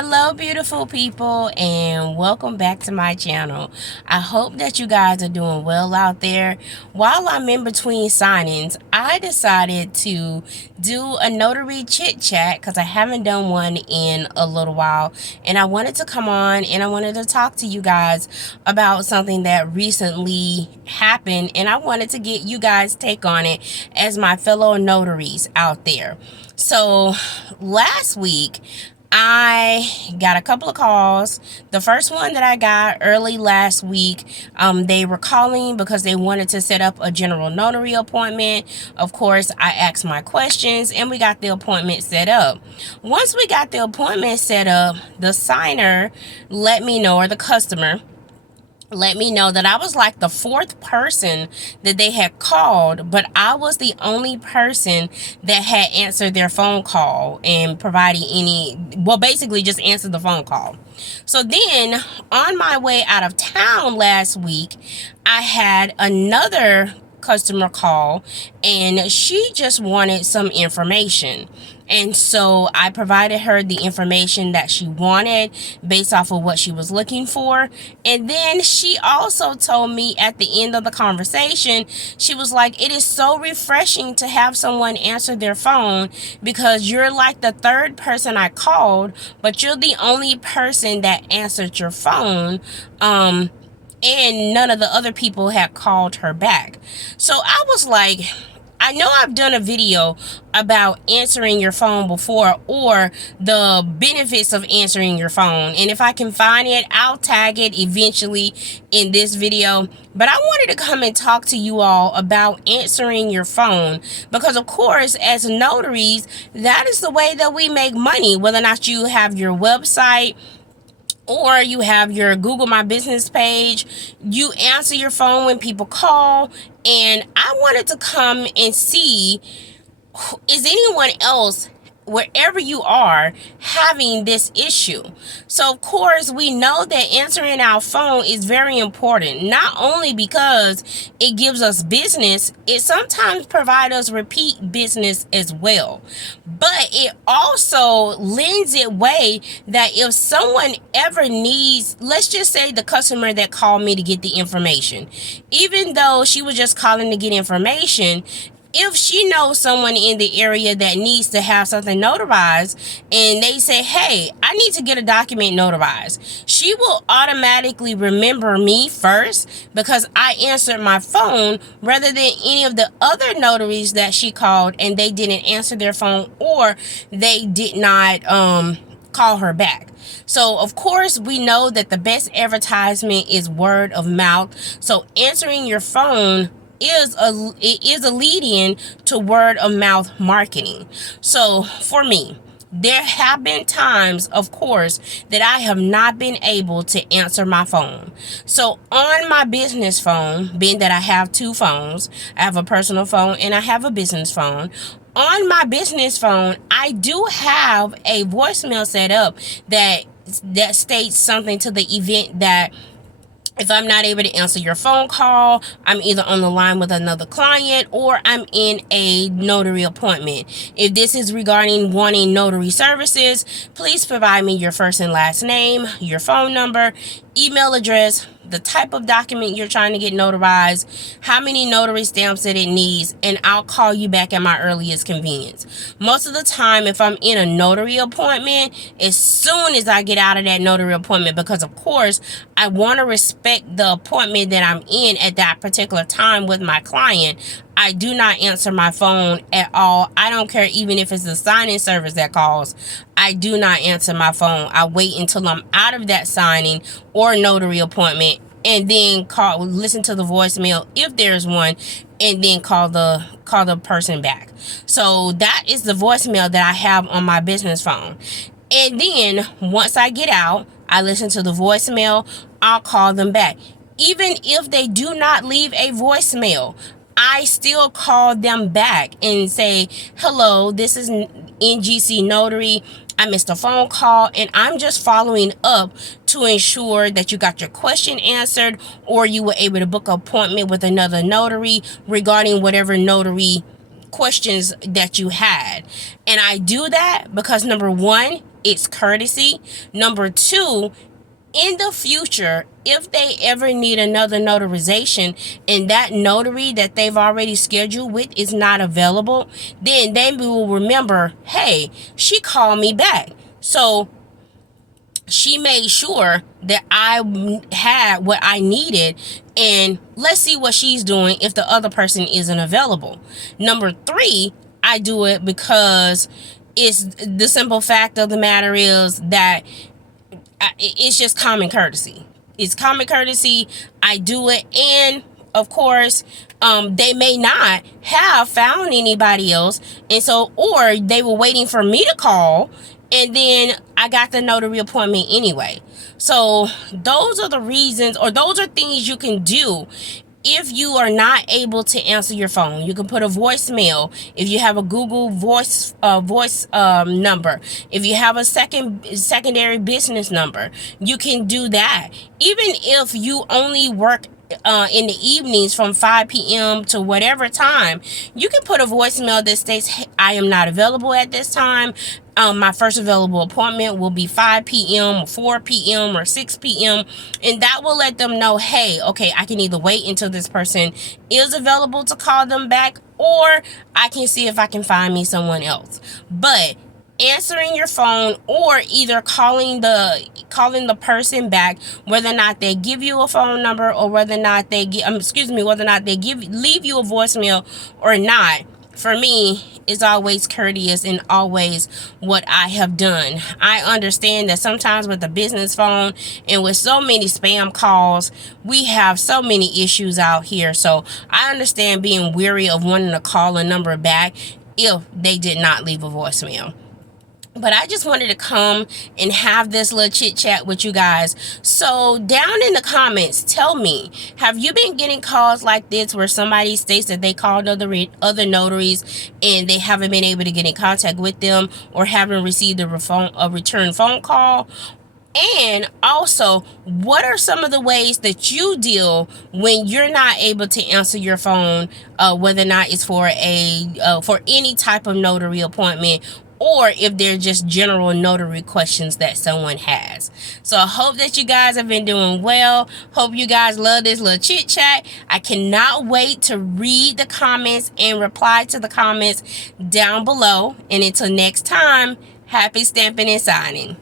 Hello, beautiful people, and welcome back to my channel. I hope that you guys are doing well out there. While I'm in between signings, I decided to do a notary chit chat because I haven't done one in a little while, and I wanted to come on and I wanted to talk to you guys about something that recently happened, and I wanted to get you guys' take on it as my fellow notaries out there. So last week, I got a couple of calls. The first one that I got early last week, they were calling because they wanted to set up a general notary appointment. Of course, I asked my questions and we got the appointment set up. Once we got the appointment set up, the signer let me know, or the customer let me know, that I was like the fourth person that they had called, but I was the only person that had answered their phone call and provided basically just answered the phone call. So then on my way out of town last week, I had another customer call and she just wanted some information. And so I provided her the information that she wanted based off of what she was looking for. And then she also told me at the end of the conversation, she was like, it is so refreshing to have someone answer their phone because you're like the third person I called, but you're the only person that answered your phone. And none of the other people had called her back. So I was like, I know I've done a video about answering your phone before, or the benefits of answering your phone. And if I can find it, I'll tag it eventually in this video. But I wanted to come and talk to you all about answering your phone because, of course, as notaries, that is the way that we make money, whether or not you have your website or you have your Google My Business page. You answer your phone when people call, and I wanted to come and see, is anyone else, wherever you are, having this issue? So of course we know that answering our phone is very important, not only because it gives us business, it sometimes provides us repeat business as well, but it also lends it way that if someone ever needs, let's just say the customer that called me to get the information, even though she was just calling to get information, if she knows someone in the area that needs to have something notarized and they say, hey, I need to get a document notarized, she will automatically remember me first because I answered my phone rather than any of the other notaries that she called and they didn't answer their phone or they did not call her back. So of course we know that the best advertisement is word of mouth. So answering your phone is a lead-in to word of mouth marketing. So for me, there have been times, of course, that I have not been able to answer my phone. So on my business phone, being that I have two phones, I have a personal phone and I have a business phone. On my business phone, I do have a voicemail set up that states something to the event that if I'm not able to answer your phone call, I'm either on the line with another client or I'm in a notary appointment. If this is regarding wanting notary services, please provide me your first and last name, your phone number, email address, the type of document you're trying to get notarized, how many notary stamps that it needs, and I'll call you back at my earliest convenience. Most of the time, if I'm in a notary appointment, as soon as I get out of that notary appointment, because of course, I want to respect the appointment that I'm in at that particular time with my client, I do not answer my phone at all. I don't care even if it's the signing service that calls. I do not answer my phone. I wait until I'm out of that signing or notary appointment and then listen to the voicemail if there's one, and then call the person back. So that is the voicemail that I have on my business phone. And then once I get out, I listen to the voicemail, I'll call them back. Even if they do not leave a voicemail, I still call them back and say, hello, this is NGC Notary. I missed a phone call and I'm just following up to ensure that you got your question answered or you were able to book an appointment with another notary regarding whatever notary questions that you had. And I do that because number one, it's courtesy. Number two, in the future, if they ever need another notarization and that notary that they've already scheduled with is not available, then they will remember, hey, she called me back. So she made sure that I had what I needed, and let's see what she's doing if the other person isn't available. Number three, I do it because it's the simple fact of the matter is that it's just common courtesy. It's common courtesy. I do it, and of course, they may not have found anybody else, and so, or they were waiting for me to call, and then I got the notary appointment anyway. So those are the reasons, or those are things you can do if you are not able to answer your phone. You can put a voicemail if you have a Google voice number. If you have a secondary business number, you can do that. Even if you only work in the evenings from 5 p.m. to whatever time, you can put a voicemail that states, hey, I am not available at this time. My first available appointment will be 5 p.m. or 4 p.m. or 6 p.m. And that will let them know, hey, okay, I can either wait until this person is available to call them back, or I can see if I can find me someone else. But answering your phone, or either calling the person back, whether or not they give you a phone number, or whether or not they whether or not they leave you a voicemail or not, for me, is always courteous and always what I have done. I understand that sometimes with the business phone and with so many spam calls, we have so many issues out here. So I understand being weary of wanting to call a number back if they did not leave a voicemail. But I just wanted to come and have this little chit chat with you guys. So down in the comments, tell me, have you been getting calls like this where somebody states that they called other notaries and they haven't been able to get in contact with them, or haven't received a return phone call? And also, what are some of the ways that you deal when you're not able to answer your phone, whether or not it's for any type of notary appointment, or if they're just general notary questions that someone has. So I hope that you guys have been doing well. Hope you guys love this little chit chat. I cannot wait to read the comments and reply to the comments down below. And until next time, happy stamping and signing.